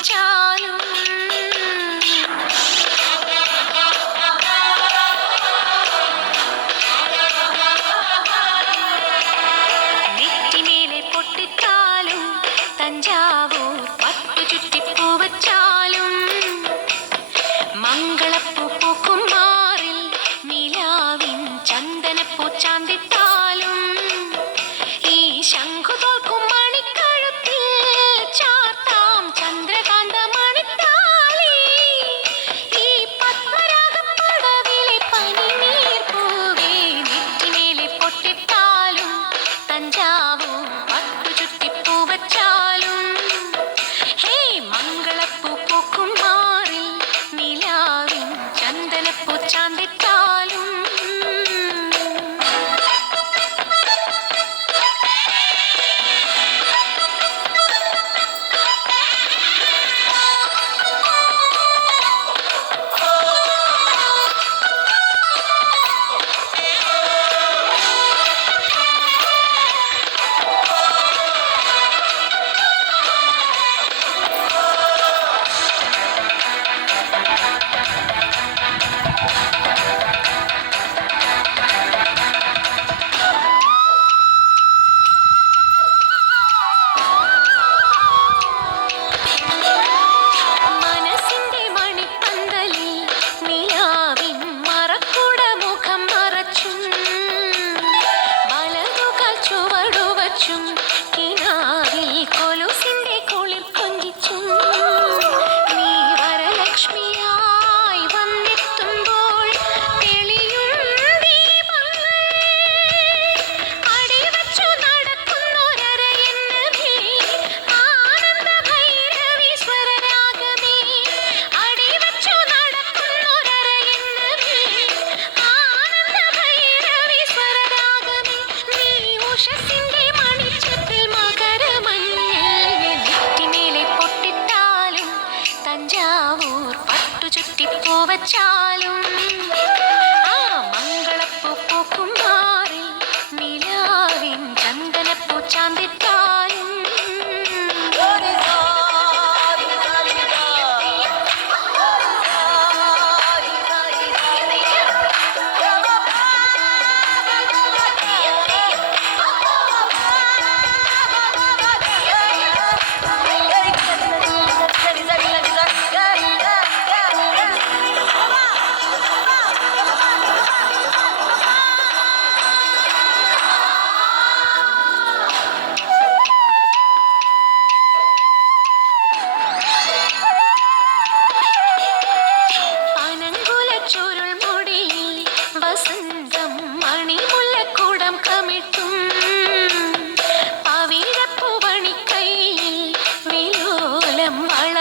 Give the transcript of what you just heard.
പൂവച്ചാലും നെറ്റിമേലെ പൊട്ടിത്താലും തഞ്ചാവൂർ പട്ടു ചുറ്റിപ്പൂവച്ചാലും മംഗളപ്പൂ പൂക്കും മാറിൽ നിലാവിൻ ചന്ദനപ്പൂ ചാന്തിട്ടാലും ഈ ശംഖു തോൽക്കും മണിക്കഴുത്തിൽ ചാർത്താം ചന്ദ്രകാന്ത മണിത്താലി ഈ പത്മരാഗപ്പടവിലെ പനിനീർ പൂവേ നെറ്റിമേലെ പൊട്ടിട്ടാലും തഞ്ചാവൂർ പട്ടു ചുറ്റിപ്പൂവച്ചാലും ഹേ മംഗളപ്പൂ പൂക്കും മാറിൽ നിലാവിൻ ചന്ദനപ്പൂ ചാന്തിട്ടാലും മനസ്സിന്റെ മണിപ്പന്തലിൽ നിലാവിൻ മറക്കുട മുഖം മറച്ചും വലതുകാൽ ചുവടുവച്ചും കിനാവിൽ കൊലുസിന്റെ കുളിർ കൊഞ്ചിച്ചും നീ വരലക്ഷ്മിയായി വന്നെത്തുമ്പോൾ തെളിയും ദീപങ്ങൾ അടിവച്ചു നടക്കുന്നൊരരയെന്നമേ ആനന്ദ ഭൈരവി സ്വരരാഗമേ അടിവച്ചു നടക്കുന്നൊരരയെന്നമേ ആനന്ദ ഭൈരവി സ്വരരാഗമേ നീ ഉഷസിന്റെ മണിച്ചപ്പിൽ മകരമഞ്ഞിൽ നെറ്റിമേലെ പൊട്ടിട്ടാലും തഞ്ചാവൂർ പട്ടു ചുറ്റിപ്പൂവച്ചാലും ആ മംഗളപ്പൂ പൂക്കും മാറിൽ നിലാവിൻ ചന്ദനപ്പൂ ചാന്തിട്ടാലും പനങ്കുല ചുരുൾ മുടിയിൽ വസന്തം മണിമുല്ലക്കൂടം കമിട്ടും പവിഴപ്പൂവണിക്കൈയിൽ വിലോലം വള